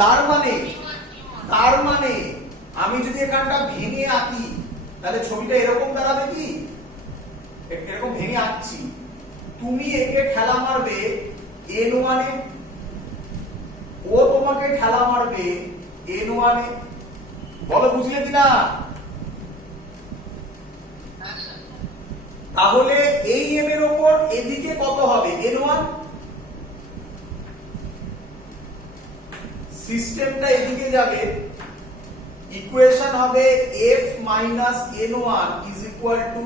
তার মানে তার মানে আমি যদি এখানটা ভেঙে আঁকি তাহলে ছবিটা এরকম দাঁড়াবে কি? এরকম ভেঙে আঁকছি, তুমি একে ঠেলা মারবে n1 এ, ও তোমাকে ঠেলা মারবে n1 এ। বলো বুঝলে কিনা? তাহলে এই m এর উপর এদিকে কত হবে? n1। সিস্টেমটা এদিকে যাবে, ইকুয়েশন হবে f minus n1 is equal to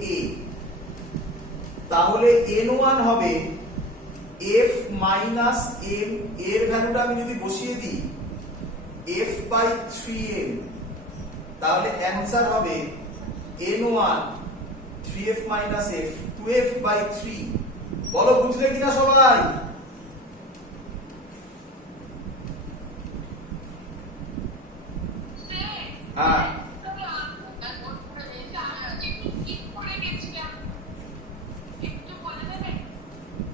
ma। তাহলে n1 হবে f মাইনাস m, এর ভ্যালুটা আমি যদি বসিয়ে দিই f বাই 3m, তাহলে অ্যান্সার হবে n1 3f minus f 2f by 3। বলো বুঝলে কিনা সবাই? হ্যাঁ,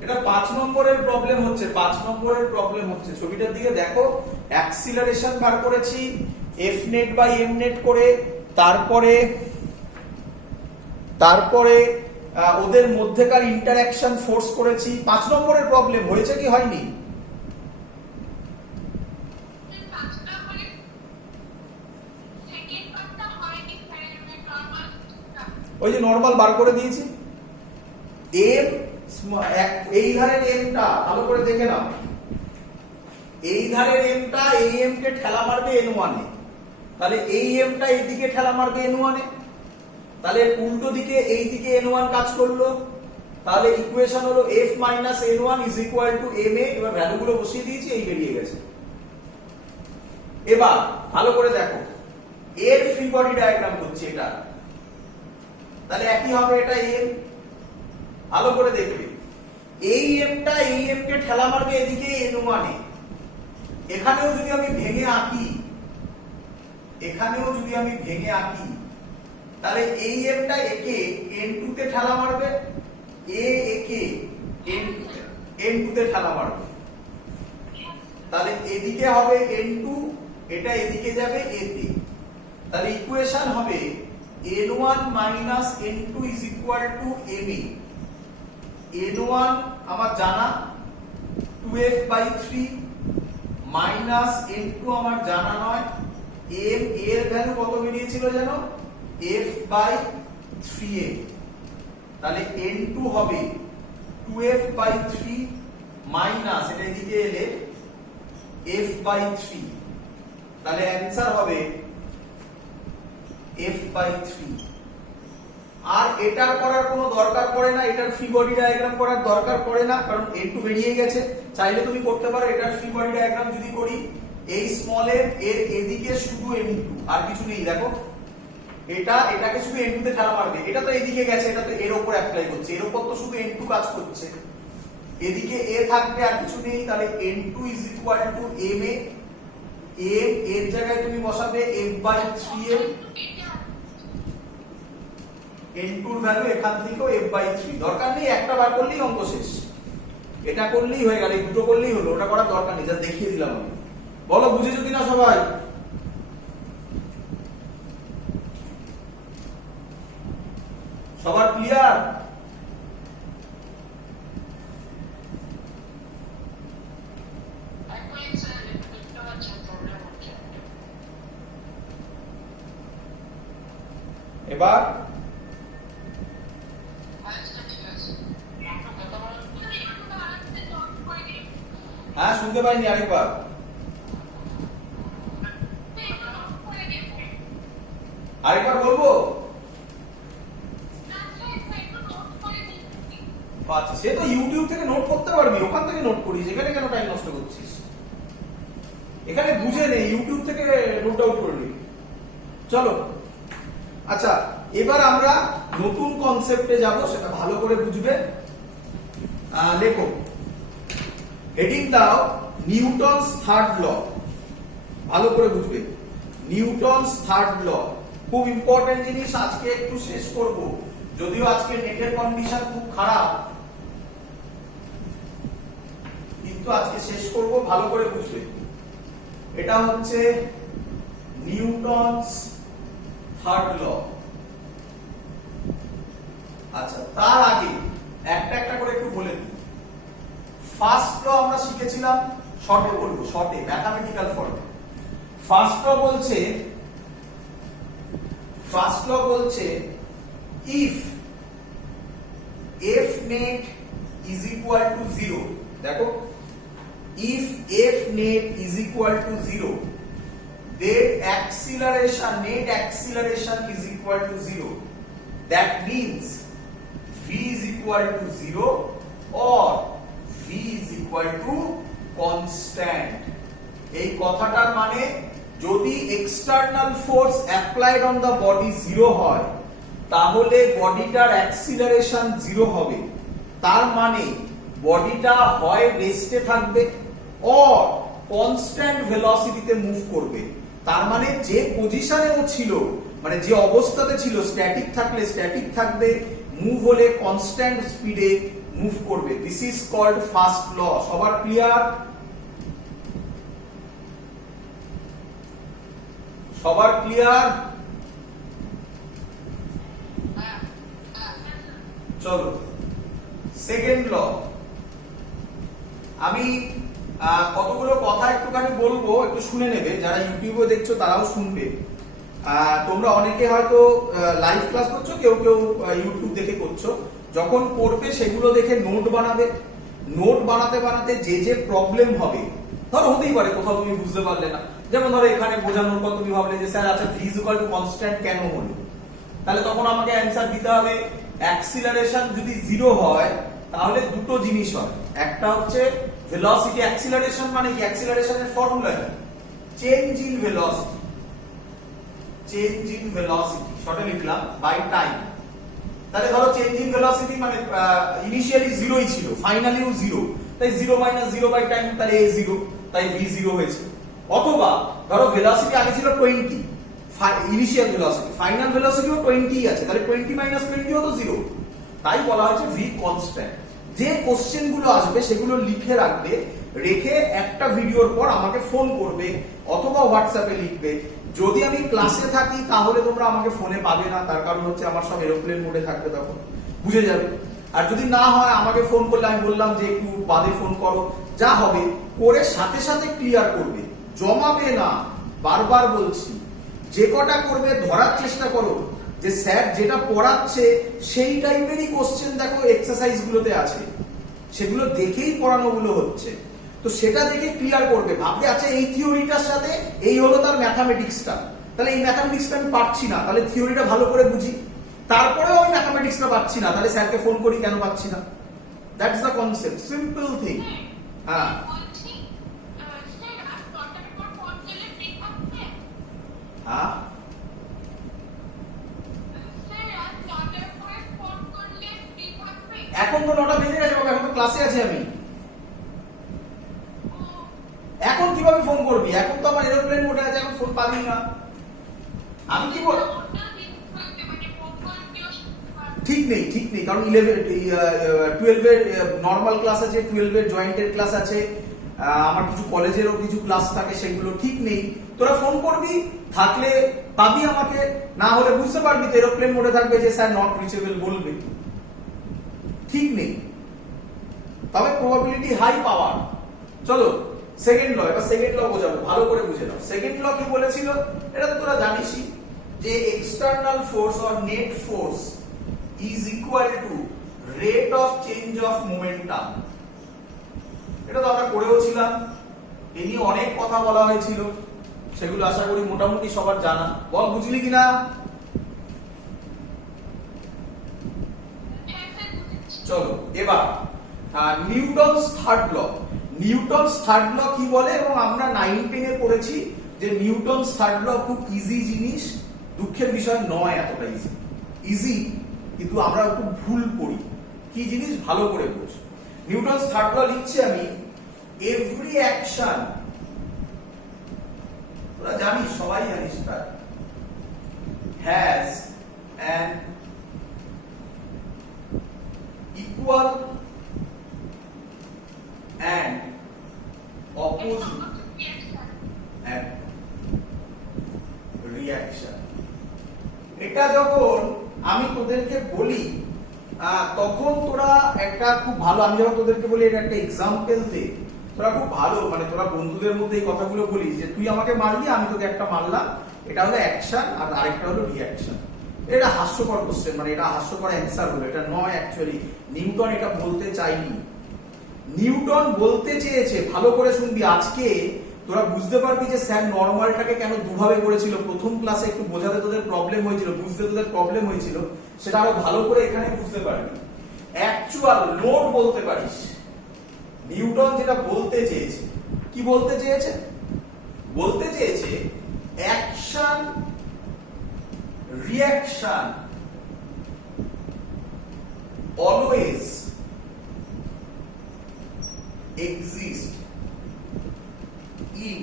এটা 5 নম্বরের প্রবলেম হচ্ছে, 5 নম্বরের প্রবলেম হচ্ছে। ছবিটার দিকে দেখো, অ্যাক্সিলারেশন বার করেছি f net by m net করে, তারপরে ওদের মধ্যেকার ইন্টারঅ্যাকশন ফোর্স করেছি। 5 নম্বরের প্রবলেম হয়েছে কি হয়নি? ওই যে নরমাল বার করে দিয়েছি। m, এই ধারের mটা ভালো করে দেখে নাও, এই ধারের mটা এই m কে ঠেলা মারবে n1 এ, তাহলে এই mটা এইদিকে ঠেলা মারবে n1 এ, তাহলে উল্টো দিকে এই দিকে n1 কাজ করলো। তাহলে ইকুয়েশন হলো f minus n1 is equal to ma। এবার ভ্যালুগুলো বসিয়ে দিয়েছি, এই বেরিয়ে গেছে। এবার ভালো করে দেখো, এর ফ্রি বডি ডায়াগ্রাম হচ্ছে এটা, তাহলে একই হবে, এটা m। ভালো করে দেখবে, এই mটা এই m কে ঠেলা মারবে এদিকে n1 এ। এখানেও যদি আমি ভেঙে আঁকি, তাহলে এই mটা একে n2 তে ঠেলা মারবে, একে n2 তে ঠেলা মারবে, তাহলে এদিকে হবে n2, এটা এদিকে যাবে a তে। তাহলে ইকুয়েশন হবে n1 minus n2 is equal to ma। n1 আমার জানা 2f বাই 3 মাইনাস n2 আমার জানা নয়, m এর ভ্যালু কত বেরিয়েছিল জানো? f by 3m। তাহলে n2 হবে 2f বাই 3 মাইনাস এটা এদিকে এলে f বাই 3, তাহলে অ্যান্সার হবে f বাই 3। আর এটার করার কোনো দরকার পড়ে না, এটার ফ্রি বডি ডায়াগ্রাম করার দরকার পড়ে না, কারণ n2 বেরিয়ে গেছে। চাইলে তুমি করতে পারো, এটার ফ্রি বডি ডায়াগ্রাম যদি করি, এই স্মল m এর এদিকে শুধু m2 আর কিছু নেই। দেখো, এটাকে শুধু n2 তে ঠেলা মারবে, এটা তো এদিকে গেছে, এটা তো এর উপর অ্যাপ্লাই করছে, এর উপর তো শুধু n2 কাজ করছে, এদিকে a থাকবে আর কিছু নেই। তাহলে n2 is equal to ma। m এর জায়গায় তুমি বসাবে f বাই 3m, n2 এর ভ্যালু এখান থেকেও f বাই 3। দরকার নেই, একটা বার করলেই অঙ্ক শেষ, এটা করলেই হয়ে গেল, এই দুটো করলেই হলো, ওটা করার দরকার নেই, যা দেখিয়ে দিলাম আমি। বলো বুঝেছো কিনা সবাই? সবার ক্লিয়ার? এবার হ্যাঁ, শুনতে পাইনি, আরেকবার। আরেকবার বলবো? আচ্ছা, সে তো ইউটিউব থেকে নোট করতে পারবি, ওখান থেকে নোট করিস, এখানে কেন টাইম নষ্ট করছিস? এখানে বুঝে নে, ইউটিউব থেকে নোট আউট করে নিবি। চলো, আচ্ছা, এবার আমরা নতুন কনসেপ্টে যাব, সেটা ভালো করে বুঝবে। লেখো, হেডিং দাও নিউটনস থার্ড ল। ভালো করে বুঝবে, নিউটনস থার্ড ল খুব ইম্পর্টেন্ট জিনিস, আজকে একটু শেষ করব। যদিও আজকে নেটের কন্ডিশন খুব খারাপ, কিন্তু আজকে শেষ করব, ভালো করে বুঝবে। এটা হচ্ছে নিউটনস থার্ড ল। আচ্ছা, তার আগে একটা একটা করে একটু বলে দিই। ফার্স্ট ল আমরা শিখেছিলাম, শর্টে বলবো, শর্টে ম্যাথমেটিক্যাল ফর্মে। ফার্স্ট ল বলছে if F net is equal to 0, দেখো if f net is equal to 0, then net acceleration is equal to 0. That means v is equal to 0 or v is equal to constant. এই কথাটার মানে যদি external force applied on the body 0 হয় তাহলে বডিটার acceleration 0 হবে। তার মানে বডিটা হয় রেস্টে থাকবে অর কনস্ট্যান্ট ভেলোসিটিতে মুভ করবে। তার মানে যে পজিশনে ও ছিল, মানে যে অবস্থাতে ছিল, স্ট্যাটিক থাকলে স্ট্যাটিক থাকবে, মুভ হলে কনস্ট্যান্ট স্পিডে মুভ করবে। This is called first law. সবার ক্লিয়ার? সবার ক্লিয়ার? চলো সেকেন্ড ল। আমি কতগুলো কথা একটুখানি বলবো, একটু শুনে নেবে। যারা ইউটিউবে দেখছো তারাও শুনবে। তোমরা অনেকে হয়তো লাইভ ক্লাস করছো, কেউ কেউ ইউটিউব দেখে করছো। যখন করবে সেগুলো দেখে নোট বানাবে। নোট বানাতে বানাতে যে যে প্রবলেম হবে, ধরো হতেই পারে কোথাও তুমি বুঝতে পারলে না, যেমন ধরো এখানে বোঝানোর পর তুমি ভাবলে যে স্যার আচ্ছা V is equal to constant কেন হলো, তাহলে তখন আমাকে অ্যানসার দিতে হবে অ্যাক্সিলারেশন যদি 0 হয় তাহলে দুটো জিনিস হয়। একটা হচ্ছে ভেলোসিটি, অ্যাক্সিলারেশন মানে কি, অ্যাক্সিলারেশনের ফর্মুলা কি, change in velocity. Change in velocity শর্টে লিখলাম বাই টাইম। তাহলে ধরো চেঞ্জ ইন ভেলোসিটি মানে ইনিশিয়ালি 0ই ছিল, ফাইনালিও 0, তাই 0 - 0 বাই টাইম, তাহলে a 0, তাই v 0 হয়েছে। অথবা ধরো ভেলোসিটি আগে ছিল 20, ইনিশিয়াল ভেলোসিটি, ফাইনাল ভেলোসিটিও 20ই আছে, তাহলে 20 - 20 ও তো 0, তাই বলা হচ্ছে v কনস্ট্যান্ট। যে কোশ্চেন গুলো আসবে সেগুলো লিখে রাখবে, রেখে একটা ভিডিওর পর আমাকে ফোন করবে অথবা হোয়াটসঅ্যাপে লিখবে। যদি আমি ক্লাসে থাকি তাহলে তোমরা আমাকে ফোনে পাবে না, তার কারণ হচ্ছে আমার সব এরোপ্লেন মোডে থাকবে, তখন বুঝে যাবে। আর যদি না হয় আমাকে ফোন করলে আমি বললাম যে একটু বাদে ফোন করো, যা হবে করে সাথে সাথে ক্লিয়ার করবে, জমাবে না। বারবার বলছি, যে কটা করবে ধরার চেষ্টা করো যে স্যার যেটা পড়াচ্ছে সেই টাইপেরই কোশ্চেন দেখো এক্সারসাইজ গুলোতে আছে, সেগুলো দেখেই পড়ানোগুলো হচ্ছে, তো সেটা দেখে ক্লিয়ার করবে। ভাববে আচ্ছা এই থিওরিটার সাথে এই হলো তার ম্যাথামেটিক্সটা, তাহলে এই ম্যাথামেটিক্সটা আমি পারছি না, তাহলে থিওরিটা ভালো করে বুঝি, তারপরেও আমি ম্যাথামেটিক্সটা পাচ্ছি না, তাহলে স্যারকে ফোন করি কেন পাচ্ছি না। That's the concept, simple thing. হ্যাঁ হ্যাঁ এখন তো 9টা বেজে গেছে বাবা, এখন তো ক্লাসে আছি আমি। এখন কিভাবে ফোন করবি? এখন তো আমার এরোপ্লেন মোডে আছে, এখন ফোন পাবি না। আমি কি বল, ঠিক নেই, ঠিক নেই, কারণ 12 এর নর্মাল ক্লাস আছে, 12 এর জয়েন্টের ক্লাস আছে, আমার কিছু কলেজেরও কিছু ক্লাস থাকে, সেগুলো ঠিক নেই। তোরা ফোন করবি, থাকলে পাবি আমাকে, না হলে বুঝতে পারবি তো এরোপ্লেন মোডে থাকবে যে স্যার নট রিচেবল বলবে, ঠিক নেই, তবে প্রবাবিলিটি হাই পাওয়ার। চলো সেকেন্ড ল, এবার সেকেন্ড ল বোঝাবো, ভালো করে বুঝে নাও। সেকেন্ড ল কি বলেছিল, এটা তো তোরা জানিসই, যে external force or net force is equal to rate of change of momentum. এটা তো আমরা করেও ছিলাম, এ নিয়ে অনেক কথা বলা হয়েছিল, সেগুলো আশা করি মোটামুটি সবার জানা। বল বুঝলি কিনা? চলো এবার Newton's third law. Newton's third law কি বলে, এবং আমরা 9-10 এ পড়েছি যে নিউটনস থার্ড ল খুব ইজি জিনিস, দুঃখের বিষয় নয় এতটা ইজি। ইজি কিন্তু আমরা একটু ভুল করি। কি জিনিস ভালো করে বোঝ। নিউটনস থার্ড ল লিখছি আমি, এভরি অ্যাকশন, তোরা জানিস, সবাই জানিস, তার has an equal and opposite এটা যখন আমি তোদেরকে বলি তখন তোরা একটা খুব ভালো, আমি যখন তোদেরকে বলি এটা একটা এক্সাম্পল দে, তোরা খুব ভালো, মানে তোরা বন্ধুদের মধ্যে এই কথাগুলো বলিস যে তুই আমাকে মারলি, আমি তোকে একটা মারলাম, এটা হলো অ্যাকশন আর আরেকটা হলো রিঅ্যাকশন। এটা হাস্যকর কোশ্চেন, মানে এটা হাস্যকর অ্যান্সার হলো, এটা নয় অ্যাকচুয়ালি। নিউটন এটা বলতে চাইনি, নিউটন বলতে চেয়েছে, ভালো করে শুনবি। আজকে তোরা বুঝতে পারবি যে স্যার নরমালটাকে কেন দুভাবে করেছিল। প্রথম ক্লাসে একটু বোঝাতে তোদের প্রবলেম হয়েছিল, বুঝতে তোদের প্রবলেম হয়েছিল, সেটা আরো ভালো করে এখানে বুঝতে পারবি। অ্যাকচুয়াল লোড বলতে পারিস। নিউটন যেটা বলতে চেয়েছে, কি বলতে চেয়েছে? বলতে চেয়েছে action reaction always exist in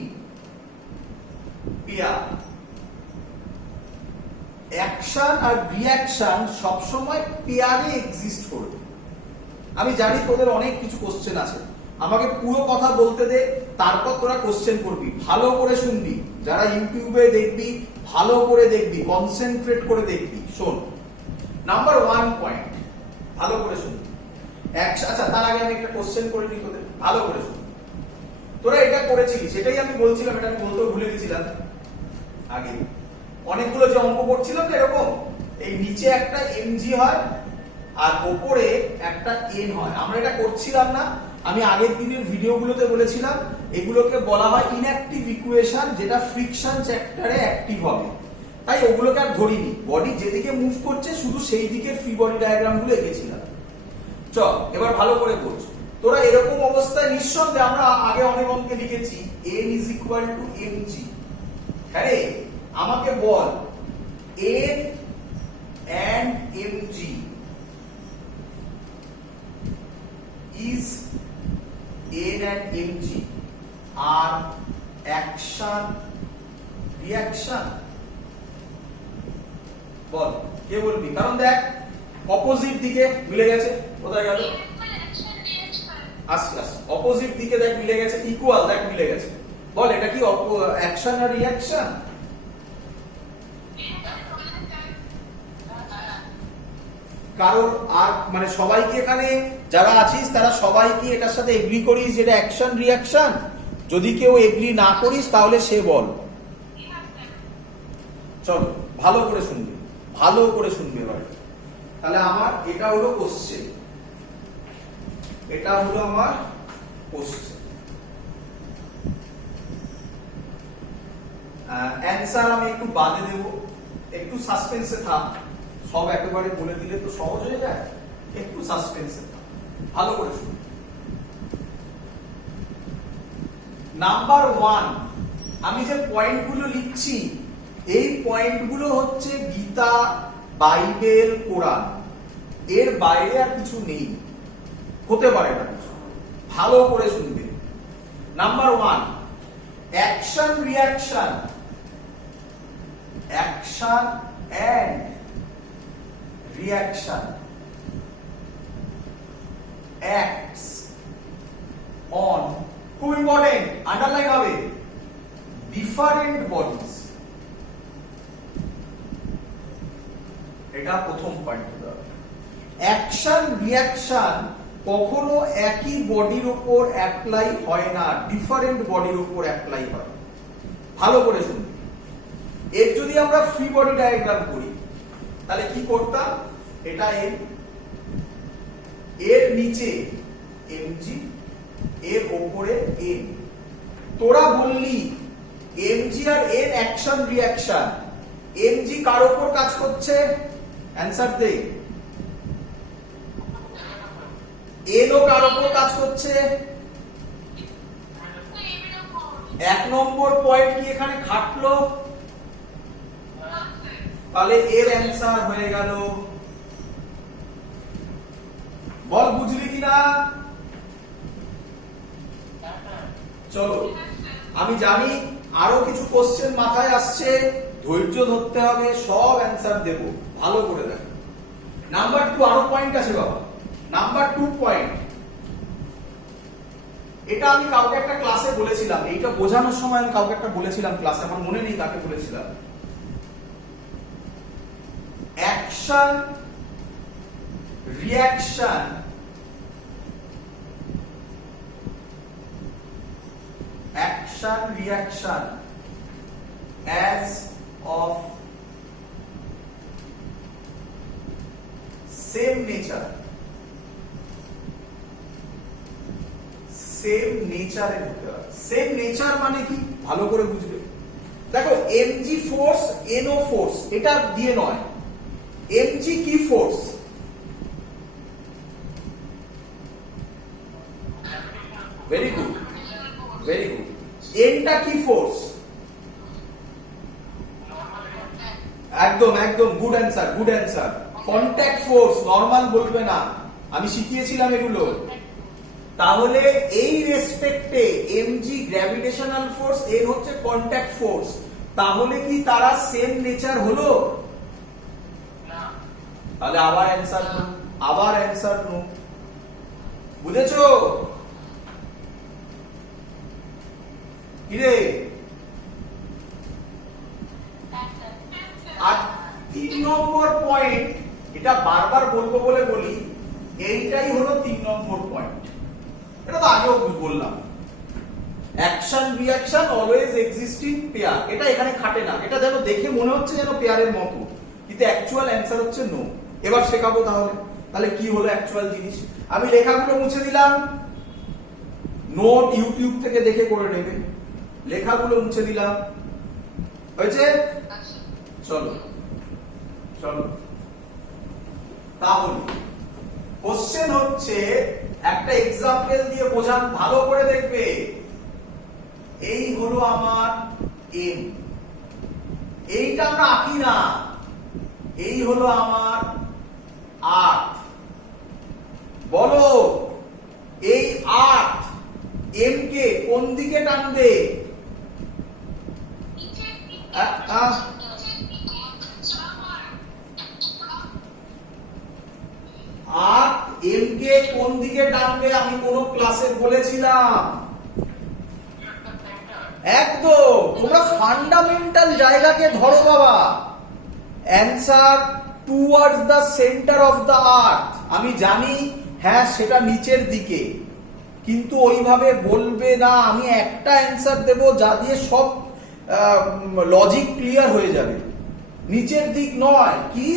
pair। Action আর রিঅ্যাকশন সবসময় পেয়ারে এক্সিস্ট করবে। আমি জানি তোদের অনেক কিছু কোশ্চেন আছে, আমাকে পুরো কথা বলতে দে, তারপর তোরা কোশ্চেন করবি। ভালো করে শুনবি, যারা ইউটিউবে দেখবি ভালো করে দেখবি, কনসেন্ট্রেট করে দেখবি। শোন, নাম্বার 1 পয়েন্ট, ভালো করে শুনবি। আচ্ছা, তার আগে আমি একটা কোশ্চেন করে নিই তোদের, ভালো করে শুন। তোরা এটা করেছিলি, সেটাই আমি বলছিলাম, এটা আমি বলতেও ভুলে গেছিলাম আগে। অনেকগুলো যে অঙ্ক করছিলাম না এরকম, এই নিচে একটা এমজি হয় আর ওপরে একটা এন হয়। আমরা এটা করছিলাম না, আমি আগের দিনের ভিডিওগুলোতে বলেছিলাম এগুলোকে বলা হয় ইনঅ্যাক্টিভ ইকুয়েশন, যেটা ফ্রিকশন চ্যাপ্টারে অ্যাক্টিভ হবে। তাই ওগুলোকে আর ধরিনি, বডি যেদিকে মুভ করছে শুধু সেই দিকে ফ্রি বডি ডায়াগ্রামগুলো এঁকেছিলাম। চল এবার ভালো করে বোঝ। তোরা এরকম অবস্থায় নিঃসন্দেহে, আমরা আগে অনেক অঙ্কে লিখেছি n is equal to mg। আরে আমাকে বল n and mg is n and mg are action reaction? বল, কে বলবি? কারণ দেখ অপোজিট দিকে মিলে গেছে। কোথায় গেল? আস্তে আস্তে অপোজিট দিকে দেখ মিলে গেছে, ইকুয়াল দেখ মিলে গেছে। বল এটা কি অ্যাকশন আর রিঅ্যাকশন? কারণ আর মানে সবাই কি এখানে যারা আছিস তারা সবাই কি এটার সাথে এগ্রি করিস যেটা অ্যাকশন রিঅ্যাকশন? যদি কেউ এগ্রি না করিস তাহলে সে বল। চল ভালো করে শুনবি, ভালো করে শুনবি এবার। তাহলে আমার এটা হলো কোশ্চেন, এটা হলো আমার কোশ্চেন। অ্যানসার আমি একটু বাদে দেব, একটু সাসপেন্সে থাক। সব একেবারে বলে দিলে তো সহজ হয়ে যায়, একটু সাসপেন্সে থাক, ভালো করে শুন। নাম্বার 1, আমি যে পয়েন্টগুলো লিখছি এই পয়েন্টগুলো হচ্ছে গীতা, বাইবেল, কোরআন, এর বাইরে আর কিছু নেই, হতে পারে না কিছু। ভালো করে শুনবে। Number 1, action reaction, action and reaction acts on, খুব ইম্পর্টেন্ট, আন্ডারলাইন হবে, ডিফারেন্ট বডিজ। এটা প্রথম পয়েন্ট। অ্যাকশন রিঅ্যাকশন কখনো একই বডির উপর অ্যাপ্লাই হয় না, ডিফারেন্ট বডির উপর অ্যাপ্লাই হয়। ভালো করে শুনুন। এর যদি আমরা ফ্রি বডি ডায়াগ্রাম করি তাহলে কি করতাম? এটা এম, এর নিচে এমজি, এর উপরে এন। তোরা বললি এমজি আর এন অ্যাকশন রিঅ্যাকশন, এমজি কার উপর কাজ করছে? অ্যানসার দে। এন ও কার উপর কাজ করছে? 1 নম্বর পয়েন্ট কি এখানে খাটলো? তাহলে এর অ্যানসার হয়ে গেল। বল বুঝলি কিনা? চলো, আমি জানি আরো কিছু কোশ্চেন মাথায় আসছে, ধৈর্য ধরতে হবে, সব অ্যানসার দেব, ভালো করে দেখ। নাম্বার 2, আরো পয়েন্ট আছে বাবা। নাম্বার 2 পয়েন্ট, এটা আমি কাউকে একটা ক্লাসে বলেছিলাম, এইটা বোঝানোর সময় আমি কাউকে একটা বলেছিলাম ক্লাসে, আমার মনে নেই কাকে বলেছিলাম। Action reaction action reaction as of same nature same নেচারের হতে হয়। সেম নেচার মানে কি ভালো করে বুঝবে। দেখো এমজি ফোর্স এনও ফোর্স এটা দিয়ে নয়। এমজি কি force? Very good, very good. এনটা কি ফোর্স? একদম একদম good answer, good answer. Contact force, normal বলবে না, আমি শিখিয়েছিলাম এগুলো। তাহলে এই রেসপেক্টে এমজি গ্র্যাভিটেশনাল ফোর্স, এন হচ্ছে কন্ট্যাক্ট ফোর্স। তাহলে কি তারা সেম নেচার হলো? তাহলে আবার অ্যান্সার নো, আবার অ্যান্সার নো। বুঝেছো? কিরে? আর 3 নম্বর পয়েন্ট, এটা বারবার বলবো বলে বলি, এইটাই হলো 3 নম্বর পয়েন্ট। এটা তো আগেও বললাম, action reaction always exist in pair. এটা এখানে খাটে না, এটা যেন দেখে মনে হচ্ছে যেন পেয়ারের মতো, কিন্তু অ্যাকচুয়াল অ্যান্সার হচ্ছে নো। এবার শেখাবো তাহলে। তাহলে কি হলো অ্যাকচুয়াল জিনিস? আমি লেখাগুলো মুছে দিলাম, নোট ইউটিউব থেকে দেখে করে নেবে। লেখাগুলো মুছে দিলাম, হয়েছে? চলো চলো, তাহলে কোশ্চেন হচ্ছে, একটা এক্সাম্পল দিয়ে বোঝান, ভালো করে দেখবে। এই হলো আমার এম, এইটা আমরা আঁকি না, এই হলো আমার আর্থ। বলো এই আর্থ এম কে কোন দিকে টানবে? আর্থ এম কে কোন দিকে টানবে আমি কোন ক্লাসে বলেছিলাম? একদম, তোমরা ফান্ডামেন্টাল জায়গাকে ধরো বাবা। Answer towards the centre of the earth. আমি জানি হ্যাঁ সেটা নিচের দিকে, কিন্তু ওইভাবে বলবে না। আমি একটা অ্যান্সার দেব যা দিয়ে সব লজিক ক্লিয়ার হয়ে যাবে। নিচের দিক নয়, কি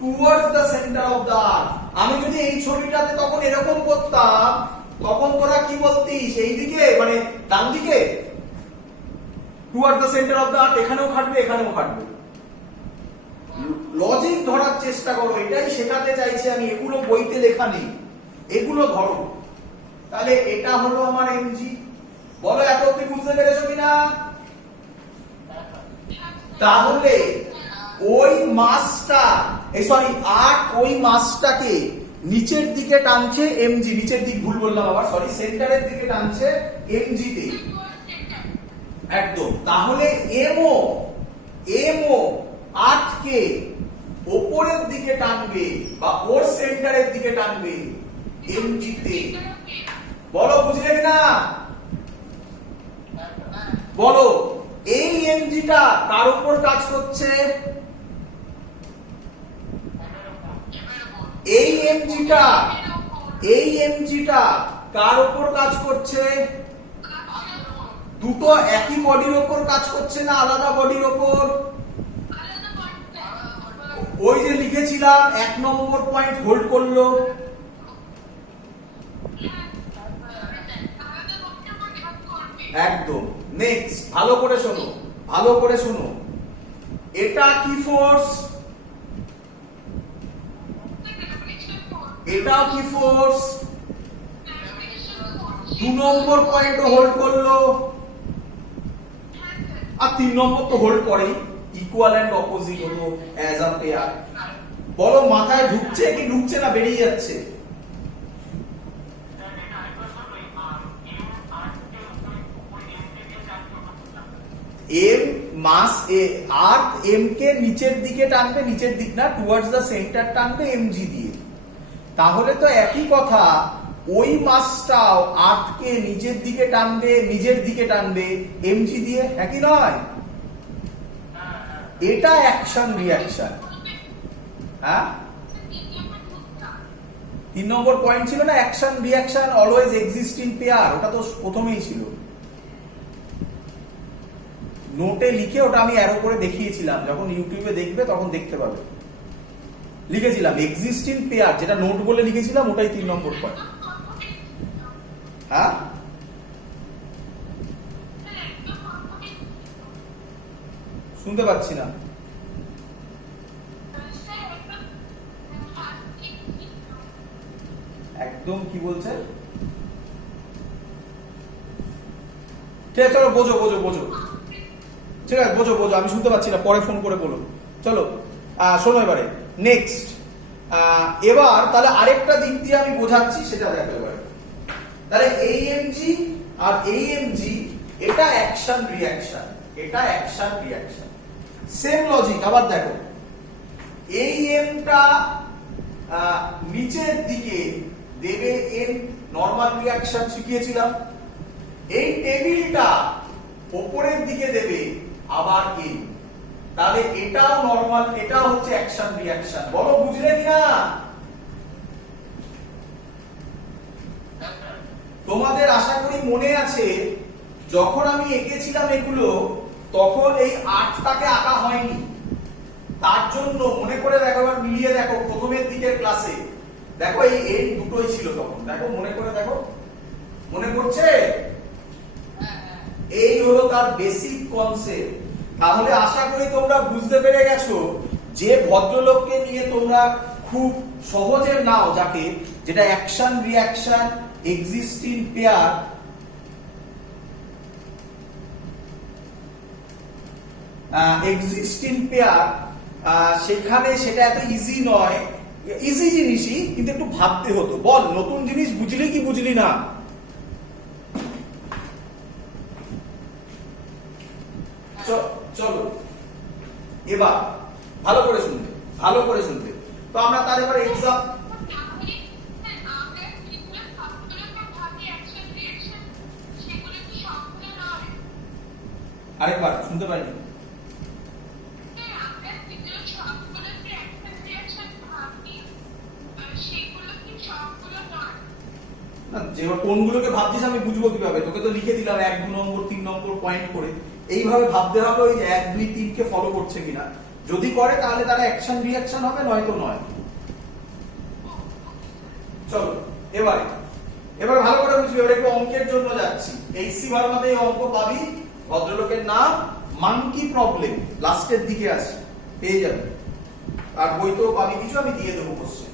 towards the centre of the earth. আমি যদি এই ছবিটাতে তখন এরকম করতাম, তখন তোরা কি বলতিস? এই দিকে মানে ডান দিকে, towards the centre of the earth. এখানেও খাটবে, এখানেও খাটবে। লজিক ধরার চেষ্টা করো, এটাই শেখাতে চাইছি আমি। এগুলো বইতে লেখা নেই, এগুলো ধরো। তাহলে এটা হলো আমার এমজি। বলো এত অবধি বুঝতে পেরেছো কিনা? তাহলে ওই মাসটা, এই সরি আর্ট, ওই মাসটাকে নিচের দিকে টানছে এমজি। নিচের দিক ভুল বললাম আবার, সরি, সেন্টারের দিকে টানছে এমজি তে। একদম। তাহলে এমও আর্টকে ওপরের দিকে টানবে বা ওর সেন্টারের দিকে টানবে এমজি তে। বলো বুঝলে কিনা? বলো এই এমজিটা কার উপর কাজ করছে? এই এমজিটা কার উপর কাজ করছে? দুটো একই বডির উপর কাজ করছে না আলাদা বডির উপর? ওই যে লিখেছিলাম 1 নম্বর পয়েন্ট হোল্ড করলো। একদম। নেক্সট, ভালো করে শোনো, ভালো করে শোনো। এটা কি ফোর্স? এটাও কি ফোর্স? 2 নম্বর পয়েন্ট হোল্ড করলো, আর 3 নম্বর তো হোল্ড করেই। ইকুয়াল এন্ড অপোজিট হলো অ্যাজ আ পেয়ার। বলো মাথায় ঢুকছে কি ঢুকছে না, বেরিয়ে যাচ্ছে? এম মাস আর্থ এম কে নিচের দিকে টানবে, নিচের দিক না, টুয়ার্ডস দ্য সেন্টার টানবে এমজি দিয়ে। তাহলে তো একই কথা, ওই মাসটাও আর্থকে নিজের দিকে টানবে এমজি দিয়ে, একই নয়? এটা অ্যাকশন রিঅ্যাকশন। হ্যাঁ 3 নম্বর পয়েন্ট ছিল না, action reaction always exist in pair, ওটা তো প্রথমেই ছিল। নোটে লিখে ওটা আমি অ্যারো করে দেখিয়েছিলাম, যখন ইউটিউবে দেখবে তখন দেখতে পাবে। লিখেছিলাম এক্সিস্ট ইন পেয়ার, যেটা নোট বলে লিখেছিলাম ওটাই 3 নম্বর পয়েন্ট। হ্যাঁ শুনতে পাচ্ছি না। একদম কি বলছে? ঠিক আছে চলো বোঝো বোঝো বোঝো, ঠিক আছে বোঝো বোঝো, আমি শুনতে পাচ্ছি না, পরে ফোন করে বলো। চলো শোনো এবারে নেক্সট। এবার তাহলে আরেকটা দিক দিয়ে আমি বোঝাচ্ছি, সেটা দেখো এবারে। তাহলে এইএমজি আর এইএমজি এটা অ্যাকশন রিঅ্যাকশন, এটা অ্যাকশন রিঅ্যাকশন। সেম লজিক আবার দেখো, এই এমটা নিচের দিকে দেবে এন, নরমাল রিঅ্যাকশন শিখিয়েছিলাম। এই টেবিলটা উপরের দিকে দেবে আবার এন, তাহলে এটাও নরমাল, এটা হচ্ছে অ্যাকশন রিঅ্যাকশন। বলো বুঝলে কিনা? তোমাদের আশা করি মনে আছে যখন আমি এঁকেছিলাম এগুলো, তখন এই 8টাকে আঁকা হয়নি। তার জন্য মনে করে দেখো, এবার মিলিয়ে দেখো প্রথমের দিকের ক্লাসে, দেখো এই এন দুটোই ছিল তখন, দেখো মনে করে দেখো, মনে করছে? এই হলো তার বেসিক কনসেপ্ট। তাহলে আশা করি তোমরা বুঝতে পেরে গেছো যে ভদ্রলোককে নিয়ে তোমরা খুব সহজে নাও, যাকে যেটা action reaction exist in pair, exist in pair, সেখানে সেটা এত ইজি নয়। ইজি জিনিসই, কিন্তু একটু ভাবতে হতো। বল নতুন জিনিস বুঝলি কি বুঝলি না? চলো এবার ভালো করে শুনবে, ভালো করে শুনবে। তো আমরা তার এবার এক্সাম, আরেকবার শুনতে পাইনি। যে কোনগুলোকে ভাবছিস আমি বুঝবো কিভাবে? তোকে তো লিখে দিলাম 1, 2 নম্বর 3 নম্বর পয়েন্ট করে। এইভাবে ভাবতে হবে ওই 1, 2, 3 কে ফলো করছে কিনা। যদি করে তাহলে তারা অ্যাকশন রিঅ্যাকশন হবে, নয়তো নয়। চলো এবারে ভালো করে বুঝবি। এবারে একটু অঙ্কের জন্য যাচ্ছি। এইচসি ভার্মাতে এই অঙ্ক পাবি, ভদ্রলোকের নাম মাঙ্কি প্রবলেম, লাস্টের দিকে আছে, পেয়ে যাবে। আর বইতেও পাবি কিছু, আমি দিয়ে দেবো কোশ্চেন।